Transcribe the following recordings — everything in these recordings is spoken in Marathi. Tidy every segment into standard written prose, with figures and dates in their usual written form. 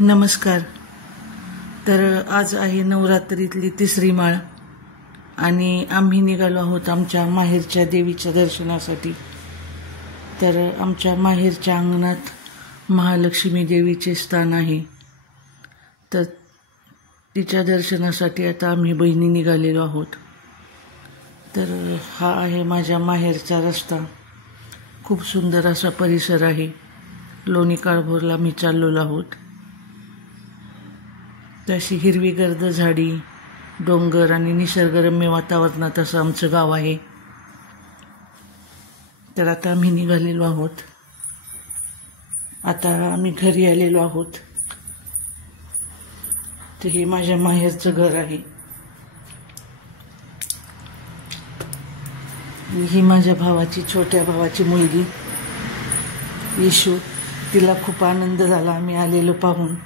नमस्कार. तर आज आहे नवरात्रीतली तिसरी माळ आणि आम्ही निघालो आहोत आमच्या माहेरच्या देवीच्या दर्शनासाठी. तर आमच्या माहेरच्या अंगणात महालक्ष्मी देवीचे स्थान आहे. तर तिच्या दर्शनासाठी आता आम्ही बहिणी निघालेलो आहोत. तर हा आहे माझ्या माहेरचा रस्ता. खूप सुंदर असा परिसर आहे. लोणी काळभोरला मी चाललेलो आहोत. तशी हिरवीगर्द झाडी, डोंगर आणि निसर्गरम्य वातावरणात असं आमचं गाव आहे. तर आता आम्ही निघालेलो आहोत. आता आम्ही घरी आलेलो आहोत. तर हे माझ्या माहेरचं घर आहे. ही माझ्या भावाची, छोट्या भावाची मुलगी येशू. तिला खूप आनंद झाला आम्ही आलेलो पाहून.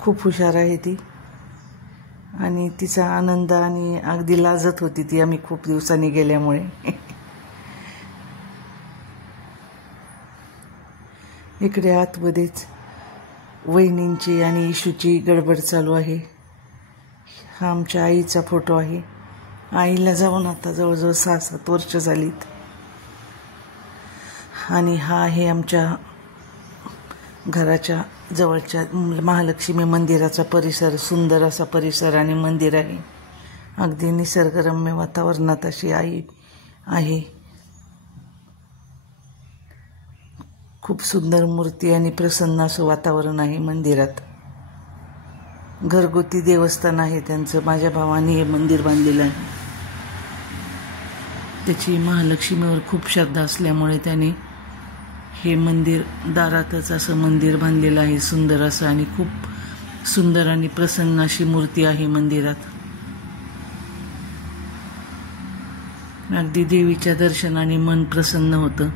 खूप हुशार आहे ती आणि तिचा आनंद आणि अगदी लाजत होती ती आम्ही खूप दिवसांनी गेल्यामुळे. इकडे आतमध्येच वहिनींची आणि येशूची गडबड चालू आहे. हा आमच्या आईचा फोटो आहे. आईला जाऊन आता जवळजवळ 6-7 वर्ष झालीत. आणि हा आहे आमच्या घराच्या जवळच्या महालक्ष्मी मंदिराचा परिसर. सुंदर असा परिसर आणि मंदिर आहे. अगदी निसर्गरम्य वातावरणात अशी आई आहे. खूप सुंदर मूर्ती आणि प्रसन्न असं वातावरण आहे मंदिरात. घरगुती देवस्थान आहे त्यांचं. माझ्या भावाने हे मंदिर बांधलेलं आहे. त्याची महालक्ष्मीवर खूप श्रद्धा असल्यामुळे त्याने हे मंदिर दारातच असं मंदिर बांधलेलं आहे. सुंदर असं आणि खूप सुंदर आणि प्रसन्न अशी मूर्ती आहे मंदिरात. अगदी देवीच्या दर्शनाने मन प्रसन्न होतं.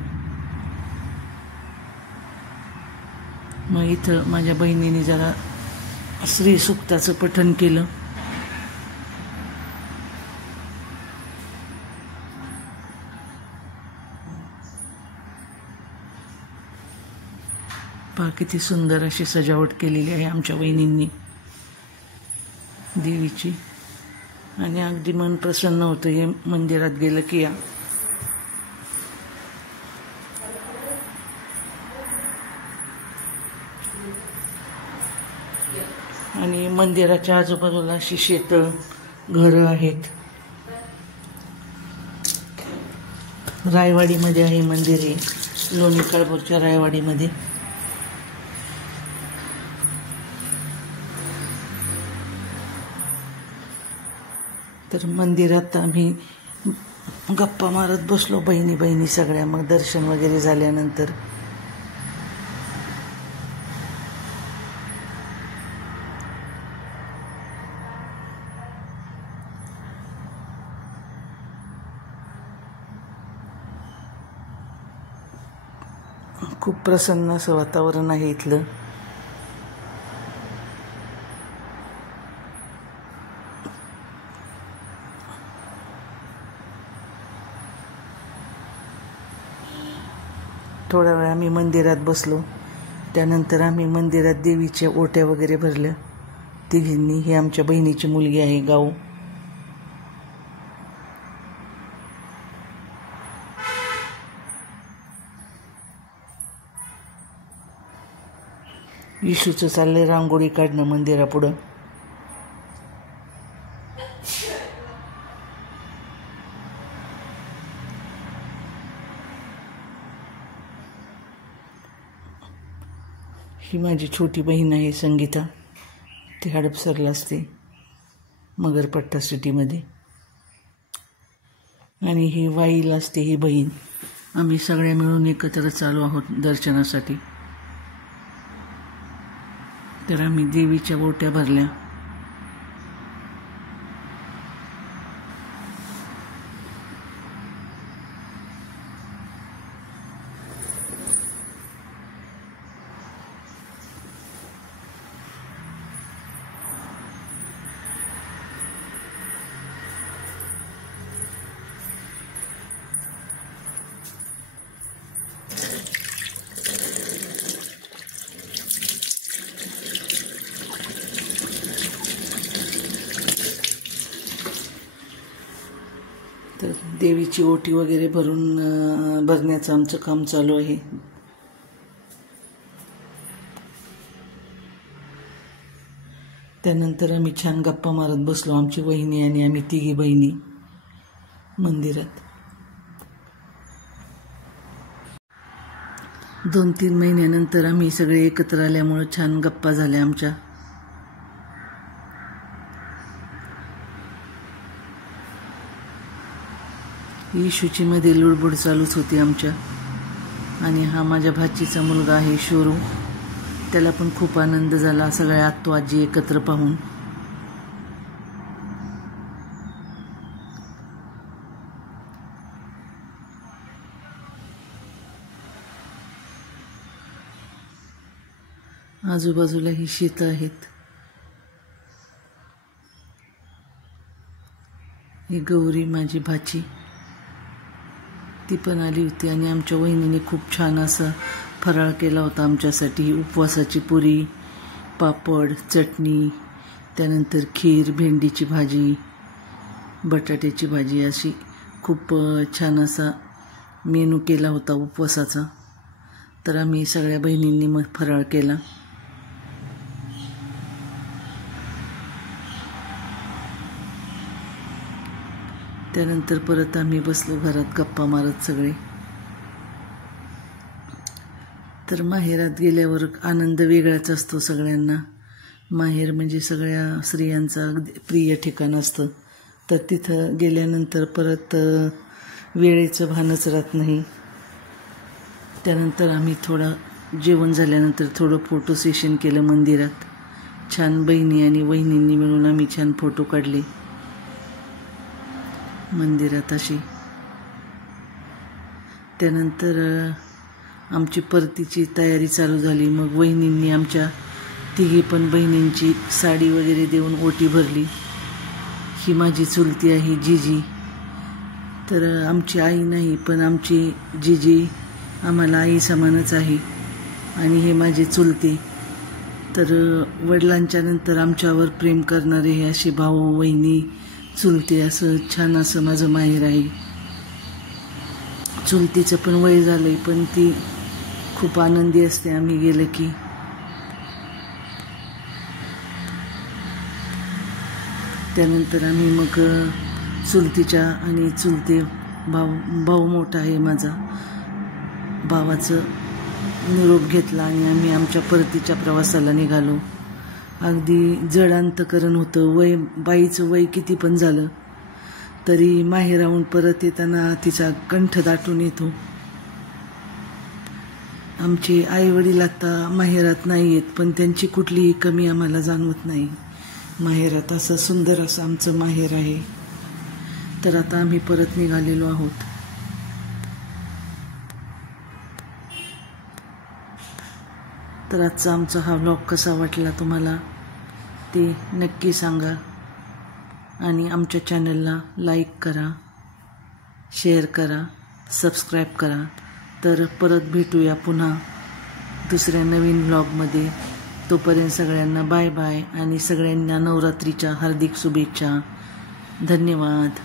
मग इथं माझ्या बहिणीने जरा श्री सूक्ताचं पठण केलं. पहा किती सुंदर अशी सजावट केलेली आहे आमच्या वहिनींनी देवीची. आणि अगदी मन प्रसन्न होतं हे मंदिरात गेलं की. आणि मंदिराच्या आजूबाजूला अशी शेतं, घरं आहेत. रायवाडीमध्ये आहे मंदिर हे. लोणी काळभोरच्या रायवाडीमध्ये. तर मंदिरात आम्ही गप्पा मारत बसलो बहिणी सगळ्या. मग दर्शन वगैरे झाल्यानंतर खूप प्रसन्न असं वातावरण आहे इथलं. थोडा वेळ आम्ही मंदिरात बसलो. त्यानंतर आम्ही मंदिरात देवीच्या ओट्या वगैरे भरल्या तिघींनी. ही आमच्या बहिणीची मुलगी आहे गाऊ. येशूचं चाललंय रांगोळी काढणं मंदिरापुढं. ही माझी छोटी बहीण आहे संगीता. ती हडपसरला असते मगरपट्टा सिटीमध्ये. आणि ही वाईल असते ही बहीण. आम्ही सगळ्या मिळून एकत्र चालू आहोत दर्शनासाठी. तर आम्ही देवीच्या ओट्या भरल्या. तर देवीची ओटी वगैरे भरण्याचं आमचं काम चालू आहे. त्यानंतर आम्ही छान गप्पा मारत बसलो, आमची वहिनी आणि आम्ही तिघी बहिणी मंदिरात. 2-3 महिन्यानंतर आम्ही सगळे एकत्र आल्यामुळे छान गप्पा झाल्या आमच्या. येशूची मध्ये लुडबुड चालूच होती आमच्या. आणि हा माझ्या भाचीचा मुलगा आहे शोरू. त्याला पण खूप आनंद झाला सगळ्या आत्तो आजी एकत्र पाहून. आजूबाजूला ही शेतं आहेत. ही गौरी माझी भाची, ती पण आली होती आणि आमच्या वहिनीने खूप छान असा फराळ केला होता आमच्यासाठी. उपवासाची पुरी, पापड, चटणी, त्यानंतर खीर, भेंडीची भाजी, बटाट्याची भाजी, अशी खूप छान असा मेनू केला होता उपवासाचा. तर आम्ही सगळ्या बहिणींनी मग फराळ केला. त्यानंतर परत आम्ही बसलो घरात गप्पा मारत सगळे. तर माहेरात गेल्यावर आनंद वेगळाच असतो सगळ्यांना. माहेर म्हणजे सगळ्या स्त्रियांचा अगदी प्रिय ठिकाण असतं. तर तिथं गेल्यानंतर परत वेळेचं भानच राहत नाही. त्यानंतर आम्ही जेवण झाल्यानंतर थोडं फोटो सेशन केलं मंदिरात. छान बहिणी आणि वहिनींनी मिळून आम्ही छान फोटो काढले मंदिरात अशी. त्यानंतर आमची परतीची तयारी चालू झाली. मग वहिनींनी आमच्या तिघी पण बहिणींची साडी वगैरे देऊन ओटी भरली. ही माझी चुलती आहे जीजी. तर आमची आई नाही पण आमची जीजी आम्हाला आई समानच आहे. आणि हे माझे चुलते. तर वडिलांच्या नंतर आमच्यावर प्रेम करणारे हे असे भाऊ, वहिनी, चुलते, असं छान असं माझं माहेर आहे. चुलतीचं पण वय झालंय पण ती खूप आनंदी असते आम्ही गेलं की. त्यानंतर आम्ही मग चुलतीच्या आणि चुलते भाऊ मोठा आहे माझा, भावाचं निरोप घेतला आणि आम्ही आमच्या परतीच्या प्रवासाला निघालो. अगदी जड अंतकरण होतं. बाईचं वय किती पण झालं तरी माहेराहून परत येताना तिचा कंठ दाटून येतो. आमचे आईवडील आता माहेरात नाही आहेत पण त्यांची कुठलीही कमी आम्हाला जाणवत नाही. माहेरात असं सुंदर असं आमचं माहेर आहे. तर आता आम्ही परत निघालेलो आहोत. तर आजचा आमचा हा व्लॉग कसा वाटला तुम्हाला ते नक्की सांगा. आणि आमच्या चॅनलला लाईक करा, शेअर करा, सबस्क्राईब करा. तर परत भेटूया पुन्हा दुसऱ्या नवीन व्लॉगमध्ये. तोपर्यंत सगळ्यांना बाय बाय आणि सगळ्यांना नवरात्रीच्या हार्दिक शुभेच्छा. धन्यवाद.